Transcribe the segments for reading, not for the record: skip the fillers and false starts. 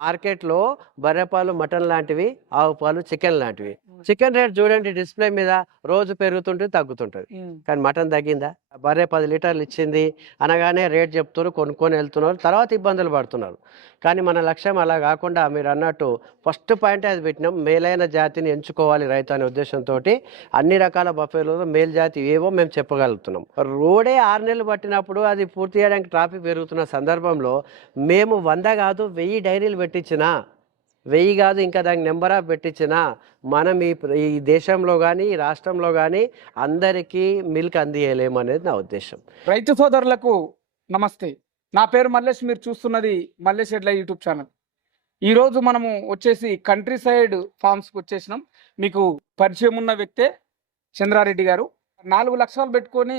మార్కెట్‌లో బర్రె పాలు, మటన్ లాంటివి, ఆవు పాలు, చికెన్ లాంటివి. చికెన్ రేట్ చూడండి డిస్‌ప్లే మీద రోజు పెరుగుతుంటది, తగ్గుతుంటది. కానీ మటన్ తగ్గిందా? బర్రె 10 లీటర్లు ఇచ్చింది అనగానే రేట్ చెప్తుర్రు, కొనుక్కొని వెళ్తున్నారు. తర్వాత ఇబ్బందులు పడుతున్నారు. కానీ మన లక్ష్యం అలా కాకుండా మీరన్నట్టు ఫస్ట్ పాయింటే అది పెట్టినాం. మేలైన జాతిని ఎంచుకోవాలి రైతు అనే ఉద్దేశంతోటి అన్ని రకాల బఫెలోలో మేలు జాతి ఏవో మేము చెప్పగలుగుతున్నాం. రోడే 6 నెలలు పట్టినప్పుడు అది పూర్తి చేయడానికి ట్రాఫిక్ పెరుగుతున్న సందర్భంలో మేము 100 కాదు 1000 డైరీలు పెట్టించినా 1000 కాదు ఇంకా దానికి నెంబర్ ఆఫ్ పెట్టించినా మనం ఈ దేశంలో కానీ ఈ రాష్ట్రంలో కానీ అందరికీ మిల్క్ అందియలేమనేది నా ఉద్దేశం. రైతు సోదరులకు నమస్తే. నా పేరు మల్లేష్. మీరు చూస్తున్నది మల్లేష్ ఎడ్ల యూట్యూబ్ ఛానల్. ఈరోజు మనము వచ్చేసి కంట్రీ సైడ్ ఫార్మ్స్కి వచ్చేసినాం. మీకు పరిచయం ఉన్న వ్యక్తే చంద్రారెడ్డి గారు. 4 లక్షలు పెట్టుకొని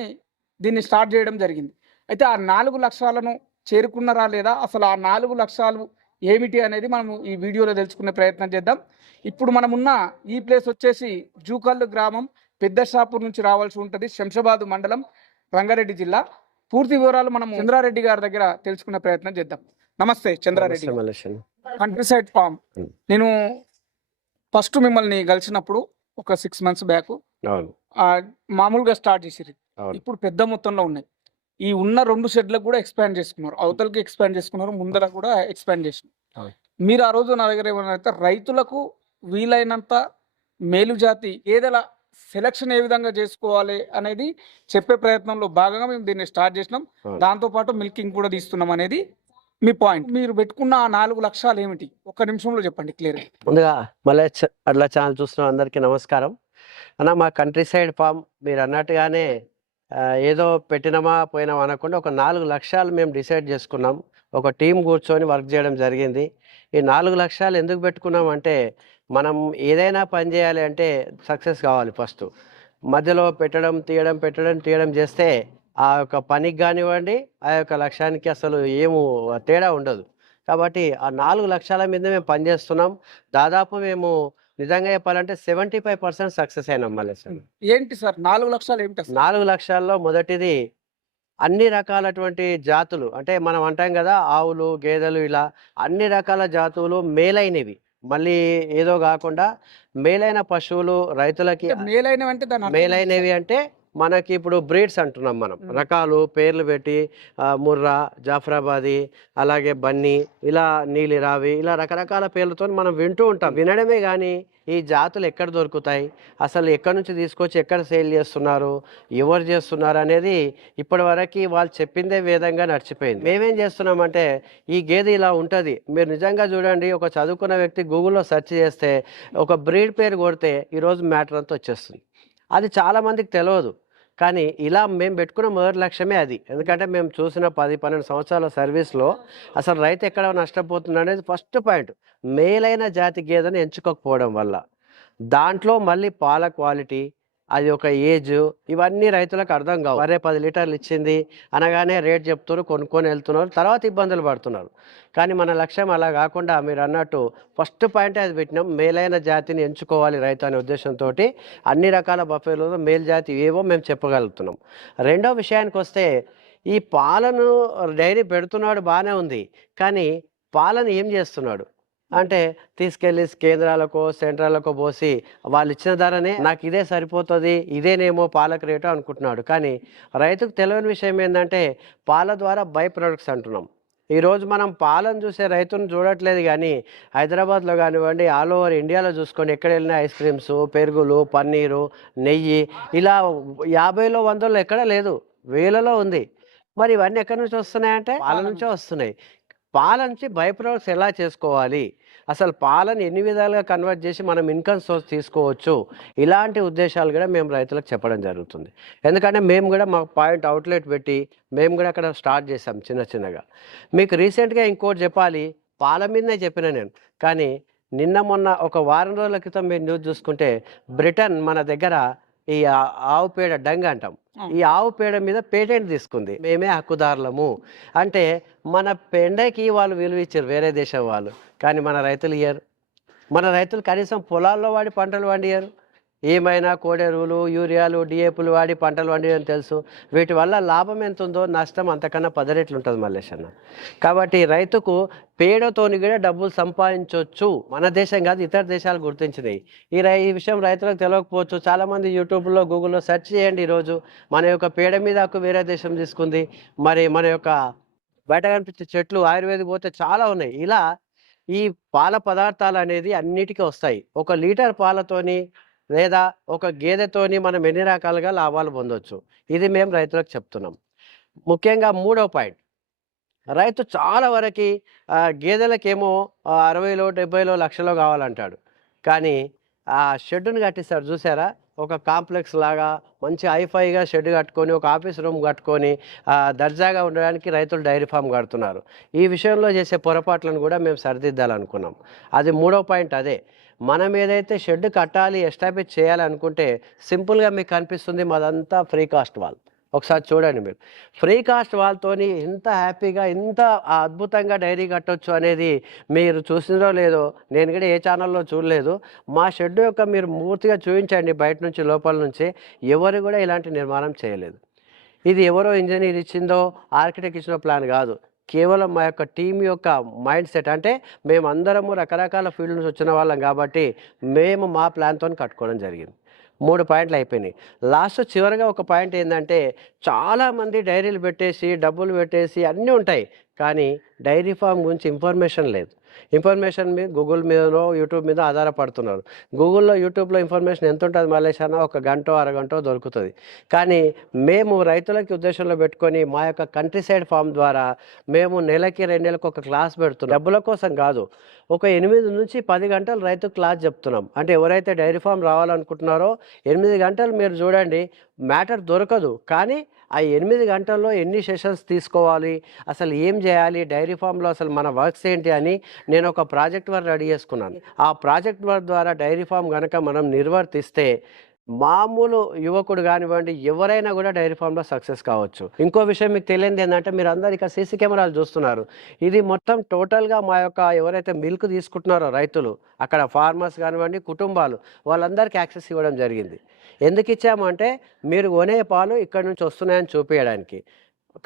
దీన్ని స్టార్ట్ చేయడం జరిగింది. అయితే ఆ 4 లక్షలను చేరుకున్నారా లేదా, అసలు ఆ 4 లక్షలు ఏమిటి అనేది మనం ఈ వీడియోలో తెలుసుకునే ప్రయత్నం చేద్దాం. ఇప్పుడు మనం ఉన్న ఈ ప్లేస్ వచ్చేసి జూకల్లు గ్రామం, పెద్ద షాపూర్ నుంచి రావాల్సి ఉంటుంది, శంషాబాద్ మండలం, రంగారెడ్డి జిల్లా. పూర్తి వివరాలు మనం చంద్రారెడ్డి గారి దగ్గర తెలుసుకునే ప్రయత్నం చేద్దాం. నమస్తే చంద్రారెడ్డి. కంట్రీ సైడ్ ఫార్మ్ నేను ఫస్ట్ మిమ్మల్ని కలిసినప్పుడు ఒక 6 మంత్స్ బ్యాక్ మామూలుగా స్టార్ట్ చేసిరు. ఇప్పుడు పెద్ద మొత్తంలో ఉన్నాయి. ఈ ఉన్న 2 షెడ్లకు కూడా ఎక్స్పాండ్ చేసుకున్నారు, అవతలకి ఎక్స్పాండ్ చేసుకున్నారు, ముందర కూడా ఎక్స్పాండ్ చేసినారు. మీరు ఆ రోజు నా దగ్గర ఏమన్నా రైతులకు వీలైనంత మేలు జాతి ఏదైనా సెలక్షన్ ఏ విధంగా చేసుకోవాలి అనేది చెప్పే ప్రయత్నంలో భాగంగా మేము దీన్ని స్టార్ట్ చేసినాం. దాంతోపాటు మిల్కింగ్ కూడా తీస్తున్నాం అనేది మీ పాయింట్. మీరు పెట్టుకున్న ఆ 4 లక్షలు ఏమిటి, ఒక్క నిమిషంలో చెప్పండి క్లియర్. ముందుగా మళ్ళీ అట్లా ఛానల్ చూస్తున్న అందరికీ నమస్కారం అన్న. మా కంట్రీ సైడ్ ఫామ్ మీరు అన్నట్టుగానే ఏదో పెట్టినామా పోయినామా అనకుండా ఒక 4 లక్షలు మేము డిసైడ్ చేసుకున్నాం. ఒక టీం కూర్చొని వర్క్ చేయడం జరిగింది. ఈ 4 లక్షలు ఎందుకు పెట్టుకున్నాం అంటే, మనం ఏదైనా పని చేయాలి అంటే సక్సెస్ కావాలి. ఫస్ట్ మధ్యలో పెట్టడం తీయడం చేస్తే ఆ యొక్క పనికి కానివ్వండి, ఆ యొక్క లక్ష్యానికి అసలు తేడా ఉండదు. కాబట్టి ఆ 4 లక్షల మీద మేము పనిచేస్తున్నాం. దాదాపు మేము నిజంగా చెప్పాలంటే 75% సక్సెస్ అయినాం. మళ్ళీ సార్ ఏంటి సార్ 4 లక్షలు ఏమిటి? 4 లక్షల్లో మొదటిది అన్ని రకాలటువంటి జాతులు, అంటే మనం అంటాం కదా ఆవులు, గేదెలు, ఇలా అన్ని రకాల జాతులు మేలైనవి, మళ్ళీ ఏదో కాకుండా మేలైన పశువులు రైతులకి. మేలైనవి అంటే మనకి ఇప్పుడు బ్రీడ్స్ అంటున్నాం మనం, రకాలు పేర్లు పెట్టి ముర్రా, జాఫరాబాది, అలాగే బన్నీ, ఇలా నీలి రావి, ఇలా రకరకాల పేర్లతో మనం వింటూ ఉంటాం. వినడమే కానీ ఈ జాతులు ఎక్కడ దొరుకుతాయి, అసలు ఎక్కడి నుంచి తీసుకొచ్చి ఎక్కడ సేల్ చేస్తున్నారు, ఎవరు చేస్తున్నారు అనేది ఇప్పటి వరకు వాళ్ళు చెప్పిందే వేదంగా నడిచిపోయింది. మేమేం చేస్తున్నామంటే, ఈ గేదె ఇలా ఉంటుంది, మీరు నిజంగా చూడండి, ఒక చదువుకున్న వ్యక్తి గూగుల్లో సెర్చ్ చేస్తే ఒక బ్రీడ్ పేరు కొడితే ఈరోజు మ్యాటర్ అంతా వచ్చేస్తుంది. అది చాలామందికి తెలియదు. కానీ ఇలా మేము పెట్టుకున్న మొదటి లక్ష్యమే అది. ఎందుకంటే మేము చూసిన 10-12 సంవత్సరాల సర్వీస్లో అసలు రైతు ఎక్కడ నష్టపోతుంది అనేది ఫస్ట్ పాయింట్. మేలైన జాతి గేదెను ఎంచుకోకపోవడం వల్ల, దాంట్లో మళ్ళీ పాల క్వాలిటీ, అది ఒక ఏజ్, ఇవన్నీ రైతులకు అర్థం కావు. బర్రె 10 లీటర్లు ఇచ్చింది అనగానే రేట్ చెప్తున్నారు, కొనుక్కొని వెళ్తున్నారు, తర్వాత ఇబ్బందులు పడుతున్నారు. కానీ మన లక్ష్యం అలా కాకుండా మీరు అన్నట్టు ఫస్ట్ పాయింటే అది పెట్టినాం. మేలైన జాతిని ఎంచుకోవాలి రైతు అనే ఉద్దేశంతో అన్ని రకాల బఫెలోలో మేలు జాతి ఏవో మేము చెప్పగలుగుతున్నాం. రెండో విషయానికి వస్తే, ఈ పాలను డైరీ పెడుతున్నాడు బాగానే ఉంది, కానీ పాలను ఏం చేస్తున్నాడు అంటే తీసుకెళ్ళి కేంద్రాలకో సెంట్రల్కో పోసి వాళ్ళు ఇచ్చిన ధరనే నాకు ఇదే సరిపోతుంది, ఇదేనేమో పాలకు రేటు అనుకుంటున్నాడు. కానీ రైతుకు తెలియని విషయం ఏంటంటే, పాల ద్వారా బై ప్రొడక్ట్స్ అంటున్నాం. ఈరోజు మనం పాలను చూసే రైతును చూడట్లేదు, కానీ హైదరాబాద్లో కానివ్వండి, ఆల్ ఓవర్ ఇండియాలో చూసుకొని ఎక్కడ వెళ్ళినా ఐస్ క్రీమ్స్, పెరుగులు, పన్నీరు, నెయ్యి, ఇలా 50లో 100లో ఎక్కడ లేదు, వేలలో ఉంది. మరి ఇవన్నీ ఎక్కడి నుంచి వస్తున్నాయంటే పాల నుంచే వస్తున్నాయి. పాల నుంచి బై ప్రొడక్ట్స్ ఎలా చేసుకోవాలి, అసలు పాలను ఎన్ని విధాలుగా కన్వర్ట్ చేసి మనం ఇన్కమ్ సోర్స్ తీసుకోవచ్చు, ఇలాంటి ఉద్దేశాలు కూడా మేము రైతులకు చెప్పడం జరుగుతుంది. ఎందుకంటే మేము కూడా మా పాయింట్ అవుట్లెట్ పెట్టి మేము కూడా అక్కడ స్టార్ట్ చేసాం చిన్నగా. మీకు రీసెంట్గా ఇంకోటి చెప్పాలి, పాల మీదనే చెప్పిన నేను, కానీ నిన్న మొన్న ఒక వారం రోజుల క్రితం మీరు న్యూస్ చూసుకుంటే, బ్రిటన్ మన దగ్గర ఈ ఆవు పేడ డంగ్ అంటాం, ఈ ఆవు పేడ మీద పేటెంట్ తీసుకుంది. మేమే హక్కుదారులము అంటే మన పెండకి వాళ్ళు విలువ ఇచ్చారు వేరే దేశం వాళ్ళు, కానీ మన రైతులు ఇయ్యరు. మన రైతులు కనీసం పొలాల్లో వాడి పంటలు పండియరు. ఏమైనా కోడెరువులు, యూరియాలు, డీఏపీలు వాడి పంటలు పండియని తెలుసు. వీటి వల్ల లాభం ఎంతుందో నష్టం అంతకన్నా 10 రెట్లు ఉంటుంది మల్లేష్ అన్న. కాబట్టి రైతుకు పేడతోని కూడా డబ్బులు సంపాదించవచ్చు. మన దేశం కాదు, ఇతర దేశాలు గుర్తించినాయి. ఈ విషయం రైతులకు తెలియకపోవచ్చు. చాలామంది యూట్యూబ్లో, గూగుల్లో సెర్చ్ చేయండి. ఈరోజు మన యొక్క పేడ మీద హక్కు వేరే దేశం తీసుకుంది. మరి మన యొక్క బయట కనిపించే చెట్లు ఆయుర్వేదిక్ పోతే చాలా ఉన్నాయి. ఇలా ఈ పాల పదార్థాలు అనేది అన్నిటికీ వస్తాయి. 1 లీటర్ పాలతోని లేదా ఒక గేదెతోని మనం ఎన్ని రకాలుగా లాభాలు పొందొచ్చు. ఇది మేము రైతులకు చెప్తున్నాం. ముఖ్యంగా మూడో పాయింట్, రైతు చాలా వరకి గేదెలకేమో 60లో, 70లో, లక్షలో కావాలంటాడు. కానీ ఆ షెడ్డును కట్టిస్తాడు చూసారా, ఒక కాంప్లెక్స్ లాగా మంచి హైఫైగా షెడ్ కట్టుకొని, ఒక ఆఫీస్ రూమ్ కట్టుకొని దర్జాగా ఉండడానికి రైతులు డైరీ ఫామ్ కడుతున్నారు. ఈ విషయంలో చేసే పొరపాట్లను కూడా మేము సరిదిద్దాలనుకున్నాం. అది మూడో పాయింట్. అదే మనం ఏదైతే షెడ్ కట్టాలి, ఎస్టాబ్లిష్ చేయాలి అనుకుంటే సింపుల్గా మీకు కనిపిస్తుంది, మాదంతా ఫ్రీ కాస్ట్ వాల్. ఒకసారి చూడండి మీరు, ఫ్రీ కాస్ట్ వాల్తోని ఎంత హ్యాపీగా, ఎంత అద్భుతంగా డైరీ కట్టొచ్చు అనేది మీరు చూసిందో లేదో, నేను కూడా ఏ ఛానల్లో చూడలేదు. మా షెడ్ యొక్క మీరు పూర్తిగా చూపించండి, బయట నుంచి లోపల నుంచి. ఎవరు కూడా ఇలాంటి నిర్మాణం చేయలేదు. ఇది ఎవరో ఇంజనీర్ ఇచ్చిందో, ఆర్కిటెక్ట్ ఇచ్చిన ప్లాన్ కాదు. కేవలం మా యొక్క టీం యొక్క మైండ్ సెట్. అంటే మేమందరము రకరకాల ఫీల్డ్ నుంచి వచ్చిన వాళ్ళం కాబట్టి మేము మా ప్లాన్తో కట్టుకోవడం జరిగింది. 3 పాయింట్లు అయిపోయినాయి. లాస్ట్ చివరిగా ఒక పాయింట్ ఏంటంటే, చాలామంది డైరీలు పెట్టేసి, డబ్బులు పెట్టేసి అన్నీ ఉంటాయి, కానీ డైరీ ఫామ్ గురించి ఇన్ఫర్మేషన్ లేదు. ఇన్ఫర్మేషన్ మీద గూగుల్ మీదనో, యూట్యూబ్ మీద ఆధారపడుతున్నారు. గూగుల్లో, యూట్యూబ్లో ఇన్ఫర్మేషన్ ఎంత ఉంటుంది మల్లేష్ అన్న? 1 గంటో, అరగంటో దొరుకుతుంది. కానీ మేము రైతులకి ఉద్దేశంలో పెట్టుకొని మా యొక్క కంట్రీ సైడ్ ఫామ్ ద్వారా మేము నెలకి 2 నెలలకు ఒక క్లాస్ పెడుతున్నాం. డబ్బుల కోసం కాదు, ఒక 8 నుంచి 10 గంటలు రైతు క్లాస్ చెప్తున్నాం. అంటే ఎవరైతే డైరీ ఫామ్ రావాలనుకుంటున్నారో 8 గంటలు మీరు చూడండి, మ్యాటర్ దొరకదు. కానీ ఆ 8 గంటల్లో ఎన్ని సెషన్స్ తీసుకోవాలి, అసలు ఏం చేయాలి, డైరీ ఫామ్లో అసలు మన వర్క్స్ ఏంటి అని నేను ఒక ప్రాజెక్ట్ వర్క్ రెడీ చేసుకున్నాను. ఆ ప్రాజెక్ట్ వర్క్ ద్వారా డైరీ ఫామ్ కనుక మనం నిర్వర్తిస్తే మామూలు యువకుడు కానివ్వండి, ఎవరైనా కూడా డైరీ ఫామ్లో సక్సెస్ కావచ్చు. ఇంకో విషయం మీకు తెలియదు ఏంటంటే, మీరు అందరు ఇక్కడ సీసీ కెమెరాలు చూస్తున్నారు. ఇది మొత్తం టోటల్గా మా యొక్క ఎవరైతే మిల్క్ తీసుకుంటున్నారో రైతులు, అక్కడ ఫార్మర్స్ కానివ్వండి, కుటుంబాలు, వాళ్ళందరికీ యాక్సెస్ ఇవ్వడం జరిగింది. ఎందుకు ఇచ్చామంటే, మీరు కొనే పాలు ఇక్కడ నుంచి వస్తున్నాయని చూపించడానికి.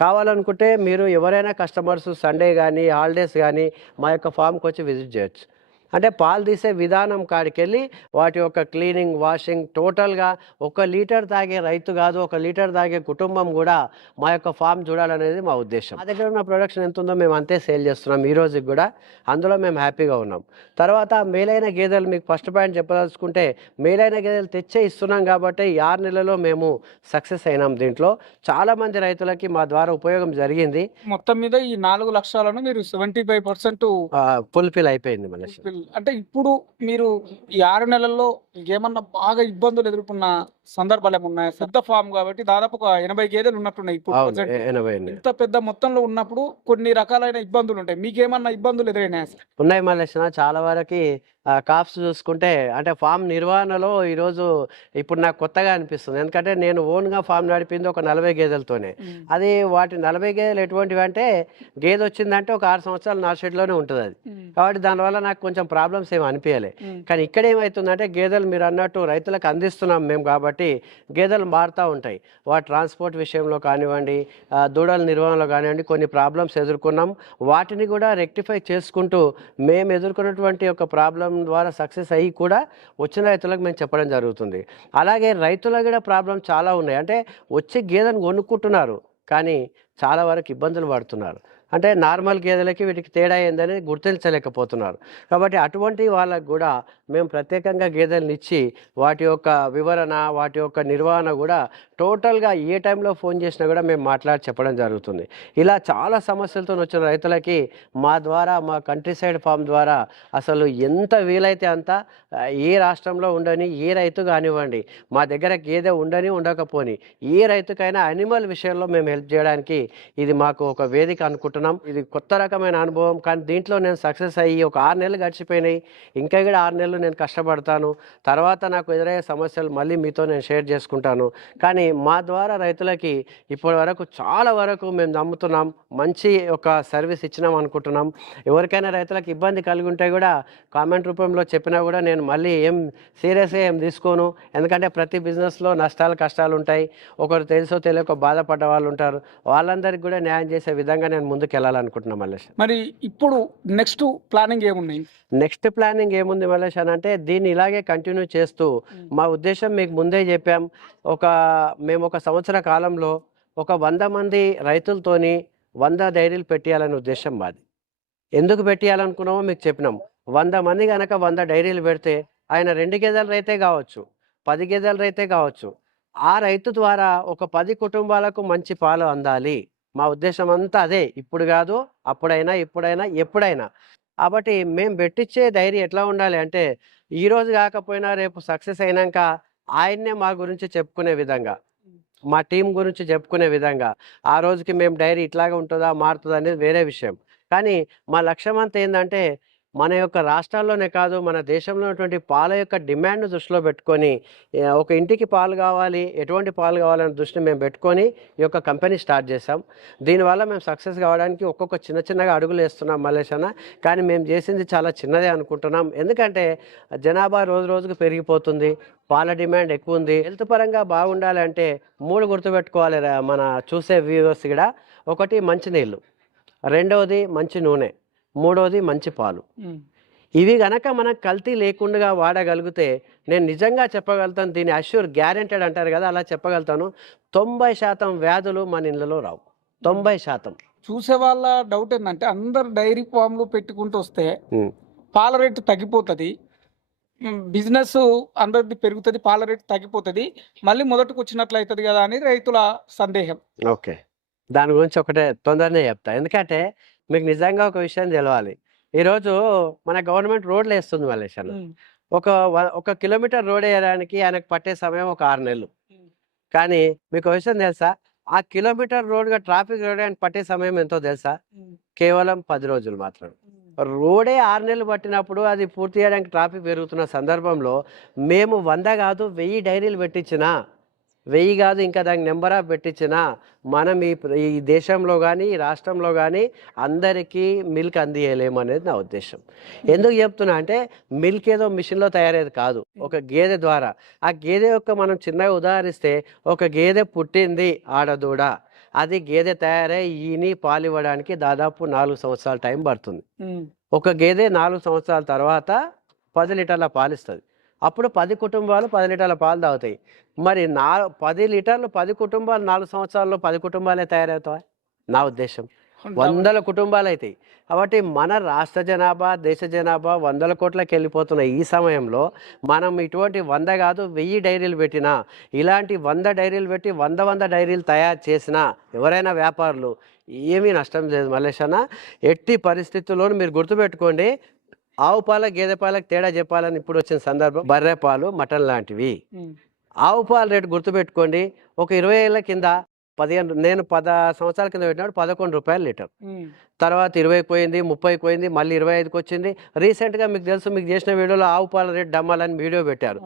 కావాలనుకుంటే మీరు ఎవరైనా కస్టమర్స్ సండే కానీ, హాలిడేస్ కానీ మా యొక్క ఫామ్కి వచ్చి విజిట్ చేయొచ్చు. అంటే పాలు తీసే విధానం కాడికి వెళ్ళి వాటి యొక్క క్లీనింగ్, వాషింగ్, టోటల్గా 1 లీటర్ తాగే రైతు కాదు, 1 లీటర్ తాగే కుటుంబం కూడా మా యొక్క ఫామ్ చూడాలనేది మా ఉద్దేశం. మా దగ్గర ఉన్న ప్రొడక్షన్ ఎంత ఉందో మేము అంతే సేల్ చేస్తున్నాం ఈ రోజుకి కూడా. అందులో మేము హ్యాపీగా ఉన్నాం. తర్వాత మేలైన గేదెలు, మీకు ఫస్ట్ పాయింట్ చెప్పదలుచుకుంటే, మేలైన గేదెలు తెచ్చే ఇస్తున్నాం కాబట్టి 6 నెలల్లో మేము సక్సెస్ అయినాం. దీంట్లో చాలామంది రైతులకి మా ద్వారా ఉపయోగం జరిగింది. మొత్తం మీద ఈ 4 లక్షలను మీరు 75% ఫుల్ఫిల్ అయిపోయింది మనకి. అంటే ఇప్పుడు మీరు ఈ 6 నెలల్లో ఏమన్నా బాగా ఇబ్బందులు ఎదుర్కొన్న సందర్భాలు ఏమన్నాయి? పెద్ద ఫామ్ కాబట్టి దాదాపు ఒక 80 గేదెలు ఉన్నట్టున్నాయి ఇప్పుడు present. 80 ఇంత పెద్ద మొత్తంలో ఉన్నప్పుడు కొన్ని రకాలైన ఇబ్బందులు ఉంటాయి. మీకేమన్నా ఇబ్బందులు ఎదురైనాయా సార్? ఉన్నాయి మల్లేష్. చాలా వరకు కాప్స్ చూసుకుంటే, అంటే ఫామ్ నిర్వహణలో ఈరోజు ఇప్పుడు నాకు కొత్తగా అనిపిస్తుంది. ఎందుకంటే నేను ఓన్గా ఫామ్ నడిపింది ఒక 40 గేదెలతోనే. అది వాటి 40 గేదెలు ఎటువంటివి అంటే, గేదె వచ్చిందంటే ఒక 6 సంవత్సరాలు నా షెడ్లోనే ఉంటుంది అది. కాబట్టి దానివల్ల నాకు కొంచెం ప్రాబ్లమ్స్ ఏమి అనిపించలే. కానీ ఇక్కడ ఏమవుతుందంటే, గేదెలు మీరు అన్నట్టు రైతులకు అందిస్తున్నాం మేము కాబట్టి గేదెలు మారుతూ ఉంటాయి. వాటి ట్రాన్స్పోర్ట్ విషయంలో కానివ్వండి, దూడల నిర్వహణలో కానివ్వండి, కొన్ని ప్రాబ్లమ్స్ ఎదుర్కొన్నాం. వాటిని కూడా రెక్టిఫై చేసుకుంటూ మేము ఎదుర్కొన్నటువంటి ఒక ప్రాబ్లం ద్వారా సక్సెస్ అయ్యి కూడా వచ్చిన రైతులకు మేము చెప్పడం జరుగుతుంది. అలాగే రైతులకు కూడా ప్రాబ్లం చాలా ఉన్నాయి. అంటే వచ్చి గేదెను కొనుక్కుంటున్నారు, కానీ చాలా వరకు ఇబ్బందులు పడుతున్నారు. అంటే నార్మల్ గేదెలకి వీటికి తేడా ఏందని గుర్తించలేకపోతున్నారు. కాబట్టి అటువంటి వాళ్ళకు కూడా మేము ప్రత్యేకంగా గేదెలను ఇచ్చి వాటి యొక్క వివరణ, వాటి యొక్క నిర్వహణ కూడా టోటల్గా ఏ టైంలో ఫోన్ చేసినా కూడా మేము మాట్లాడి చెప్పడం జరుగుతుంది. ఇలా చాలా సమస్యలతో వచ్చిన రైతులకి మా ద్వారా, మా కంట్రీ సైడ్ ఫామ్ ద్వారా అసలు ఎంత వీలైతే అంత, ఏ రాష్ట్రంలో ఉండని ఏ రైతు కానివ్వండి, మా దగ్గర గేదె ఉండని ఉండకపోని ఏ రైతుకైనా అనిమల్ విషయంలో మేము హెల్ప్ చేయడానికి ఇది మాకు ఒక వేదిక అనుకుంటున్నాం. అనుకుంటున్నాం. ఇది కొత్త రకమైన అనుభవం. కానీ దీంట్లో నేను సక్సెస్ అయ్యి ఒక 6 నెలలు గడిచిపోయినాయి. ఇంకా కూడా 6 నెలలు నేను కష్టపడతాను. తర్వాత నాకు ఎదురయ్యే సమస్యలు మళ్ళీ మీతో నేను షేర్ చేసుకుంటాను. కానీ మా ద్వారా రైతులకి ఇప్పటి వరకు చాలా వరకు మేము నమ్ముతున్నాం. మంచి ఒక సర్వీస్ ఇచ్చినాం అనుకుంటున్నాం. ఎవరికైనా రైతులకు ఇబ్బంది కలిగి ఉంటే కూడా కామెంట్ రూపంలో చెప్పినా కూడా నేను మళ్ళీ ఏం సీరియస్గా ఏం తీసుకోను. ఎందుకంటే ప్రతి బిజినెస్లో నష్టాలు కష్టాలు ఉంటాయి. ఒకరు తెలుసో తెలియక బాధపడ్డ వాళ్ళు ఉంటారు. వాళ్ళందరికీ కూడా న్యాయం చేసే విధంగా నేను ముందుకు వెళ్ళాలనుకుంటున్నాను మల్లేష్. మరి ఇప్పుడు నెక్స్ట్ ప్లానింగ్ ఏమున్నాయి? నెక్స్ట్ ప్లానింగ్ ఏముంది మల్లేష్ అని అంటే దీన్ని ఇలాగే కంటిన్యూ చేస్తూ మా ఉద్దేశం మీకు ముందే చెప్పాం. మేము ఒక సంవత్సర కాలంలో ఒక 100 మంది రైతులతోని 100 డైరీలు పెట్టేయాలనే ఉద్దేశం మాది. ఎందుకు పెట్టేయాలనుకున్నామో మీకు చెప్పినాం. 100 మంది కనుక 100 డైరీలు పెడితే ఆయన 2 గేదెల రైతే కావచ్చు, 10 గేదెల రైతే కావచ్చు, ఆ రైతు ద్వారా ఒక 10 కుటుంబాలకు మంచి పాలు అందాలి. మా ఉద్దేశం అంతా అదే. ఇప్పుడు కాదు, అప్పుడైనా, ఇప్పుడైనా, ఎప్పుడైనా. కాబట్టి మేము పెట్టించే డైరీ ఎట్లా ఉండాలి అంటే ఈరోజు కాకపోయినా రేపు సక్సెస్ అయినాక ఆయన్నే మా గురించి చెప్పుకునే విధంగా, మా టీం గురించి చెప్పుకునే విధంగా, ఆ రోజుకి మేము డైరీ ఇట్లాగే ఉంటుందా మారుతుందా అనేది వేరే విషయం. కానీ మా లక్ష్యం అంతా ఏంటంటే మన యొక్క రాష్ట్రాల్లోనే కాదు, మన దేశంలో ఉన్నటువంటి పాల యొక్క డిమాండ్ను దృష్టిలో పెట్టుకొని ఒక ఇంటికి పాలు కావాలి, ఎటువంటి పాలు కావాలనే దృష్టిని మేము పెట్టుకొని ఈ యొక్క కంపెనీ స్టార్ట్ చేసాం. దీనివల్ల మేము సక్సెస్ కావడానికి ఒక్కొక్క చిన్నగా అడుగులు వేస్తున్నాం మల్లేష్ అన్న. కానీ మేము చేసింది చాలా చిన్నదే అనుకుంటున్నాం. ఎందుకంటే జనాభా రోజు రోజుకు పెరిగిపోతుంది, పాల డిమాండ్ ఎక్కువ ఉంది. హెల్త్ పరంగా బాగుండాలి అంటే 3 గుర్తుపెట్టుకోవాలి మన చూసే వ్యూవర్స్ కూడా. ఒకటి మంచినీళ్ళు, రెండవది మంచి నూనె, మూడవది మంచి పాలు. ఇవి గనక మనం కల్తీ లేకుండా వాడగలిగితే నేను నిజంగా చెప్పగలుగుతాను, దీని అష్యూర్ గ్యారెంటెడ్ అంటారు కదా, అలా చెప్పగలుగుతాను. 90% వ్యాధులు మన ఇళ్ళలో రావు. 90%. చూసే వాళ్ళ డౌట్ ఏంటంటే అందరు డైరీ ఫామ్లు పెట్టుకుంటూ వస్తే పాల రేటు తగ్గిపోతుంది, బిజినెస్ అందరిది పెరుగుతుంది, పాల రేటు తగ్గిపోతుంది, మళ్ళీ మొదటికి వచ్చినట్లు అవుతుంది కదా అని రైతుల సందేహం. ఓకే, దాని గురించి ఒకటే తొందరనే చెప్తా. ఎందుకంటే మీకు నిజంగా ఒక విషయం తెలవాలి. ఈరోజు మన గవర్నమెంట్ రోడ్లు వేస్తుంది మల్లేష్ అన్న. ఒక కిలోమీటర్ రోడ్ వేయడానికి ఆయనకు పట్టే సమయం ఒక 6 నెలలు. కానీ మీకు విషయం తెలుసా, ఆ కిలోమీటర్ రోడ్గా ట్రాఫిక్ రోడ్ ఆయన పట్టే సమయం ఎంతో తెలుసా? కేవలం 10 రోజులు మాత్రం. రోడే 6 నెలలు పట్టినప్పుడు అది పూర్తి చేయడానికి ట్రాఫిక్ పెరుగుతున్న సందర్భంలో మేము 100 కాదు 1000 డైరీలు పెట్టించినా, 1000 కాదు ఇంకా దానికి నెంబర్ ఆఫ్ పెట్టించినా మనం ఈ దేశంలో కానీ ఈ రాష్ట్రంలో కానీ అందరికీ మిల్క్ అందియలేము అనేది నా ఉద్దేశం. ఎందుకు చెప్తున్నా అంటే మిల్క్ ఏదో మిషన్లో తయారయ్యేది కాదు, ఒక గేదె ద్వారా. ఆ గేదె యొక్క మనం చిన్నగా ఉదాహరిస్తే ఒక గేదె పుట్టింది ఆడదూడ, అది గేదె తయారై ఈని పాలు ఇవ్వడానికి దాదాపు 4 సంవత్సరాల టైం పడుతుంది. ఒక గేదె 4 సంవత్సరాల తర్వాత 10 లీటర్ల పాలు ఇస్తుంది. అప్పుడు 10 కుటుంబాలు 10 లీటర్ల పాలు తాగుతాయి. మరి 10 లీటర్లు 10 కుటుంబాలు 4 సంవత్సరాల్లో 10 కుటుంబాలే తయారవుతాయి నా ఉద్దేశం. 100 కుటుంబాలు అవుతాయి. కాబట్టి మన రాష్ట్ర జనాభా, దేశ జనాభా 100 కోట్లకి వెళ్ళిపోతున్న ఈ సమయంలో మనం ఇటువంటి 100 కాదు 1000 డైరీలు పెట్టినా, ఇలాంటి 100 డైరీలు పెట్టి 100 డైరీలు తయారు చేసినా ఎవరైనా వ్యాపారులు ఏమీ నష్టం లేదు మల్లేష్ అన్న. ఎట్టి పరిస్థితుల్లోనూ మీరు గుర్తుపెట్టుకోండి, ఆవు పాల గేదె పాలకు తేడా చెప్పాలని ఇప్పుడు వచ్చిన సందర్భం బర్రె పాలు, మటన్ లాంటివి. ఆవు పాల రేటు గుర్తుపెట్టుకోండి, ఒక 20 ఏళ్ళ కింద 15, నేను 10 సంవత్సరాల కింద పెట్టినప్పుడు 11 రూపాయలు లీటర్. తర్వాత 20 పోయింది, 30 పోయింది, మళ్ళీ 25కి వచ్చింది. రీసెంట్గా మీకు తెలుసు, మీకు చేసిన వీడియోలో ఆవు పాల రేటు డమ్మాలని వీడియో పెట్టారు.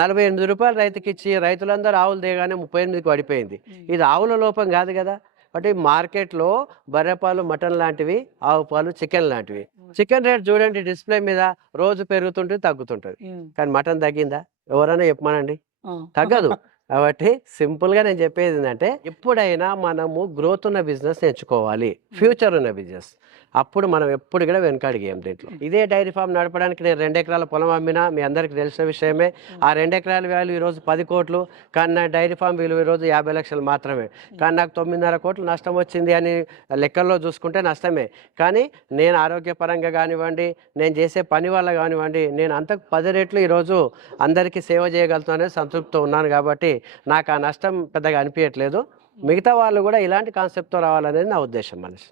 48 రూపాయలు రైతుకి ఇచ్చి రైతులందరూ ఆవులు దిగానే 38కి పడిపోయింది. ఇది ఆవుల లోపం కాదు కదా. అంటే మార్కెట్లో బర్రెపాలు, మటన్ లాంటివి, ఆవు పాలు, చికెన్ లాంటివి. చికెన్ రేట్ చూడండి డిస్ప్లే మీద రోజు పెరుగుతుంటుంది, తగ్గుతుంటుంది. కానీ మటన్ తగ్గిందా? ఎవరైనా చెప్పమనండి, తగ్గదు. కాబట్టి సింపుల్గా నేను చెప్పేది ఏంటంటే ఎప్పుడైనా మనము గ్రోత్ ఉన్న బిజినెస్ ఎంచుకోవాలి, ఫ్యూచర్ ఉన్న బిజినెస్. అప్పుడు మనం ఎప్పుడు కూడా వెనకడిగేయం దీంట్లో. ఇదే డైరీ ఫామ్ నడపడానికి నేను 2 ఎకరాల పొలం అమ్మినా, మీ అందరికీ తెలిసిన విషయమే. ఆ 2 ఎకరాల వాల్యూ ఈరోజు 10 కోట్లు, కానీ నా డైరీ ఫామ్ విలువ ఈరోజు 50 లక్షలు మాత్రమే. కానీ నాకు 9.5 కోట్లు నష్టం వచ్చింది అని లెక్కల్లో చూసుకుంటే నష్టమే. కానీ నేను ఆరోగ్యపరంగా కానివ్వండి, నేను చేసే పని వల్ల కానివ్వండి, నేను అంతకు 10 రెట్లు ఈరోజు అందరికీ సేవ చేయగలుగుతానే సంతృప్తితో ఉన్నాను. కాబట్టి నాకు ఆ నష్టం పెద్దగా అనిపించట్లేదు. మిగతా వాళ్ళు కూడా ఇలాంటి కాన్సెప్ట్తో రావాలనేది నా ఉద్దేశం. మనిషి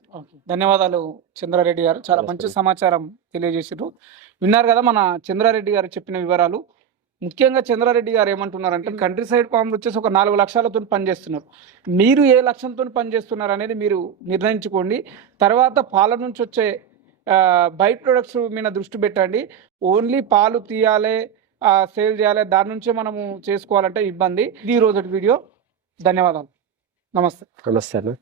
ధన్యవాదాలు చంద్రారెడ్డి గారు, చాలా మంచి సమాచారం తెలియజేసారు. విన్నారు కదా మన చంద్రారెడ్డి గారు చెప్పిన వివరాలు. ముఖ్యంగా చంద్రారెడ్డి గారు ఏమంటున్నారంటే కంట్రీ సైడ్ ఫార్మ్లు వచ్చేసి ఒక 4 లక్షలతో పనిచేస్తున్నారు. మీరు ఏ లక్ష్యంతో పనిచేస్తున్నారు అనేది మీరు నిర్ణయించుకోండి. తర్వాత పాల నుంచి వచ్చే బై ప్రొడక్ట్స్ మీద దృష్టి పెట్టండి. ఓన్లీ పాలు తీయాలి, సేల్ చేయాలి, దాని నుంచే మనము చేసుకోవాలంటే ఇబ్బంది. ఇది ఈ రోజు వీడియో. ధన్యవాదాలు. నమస్తే. నమస్తే అన్న.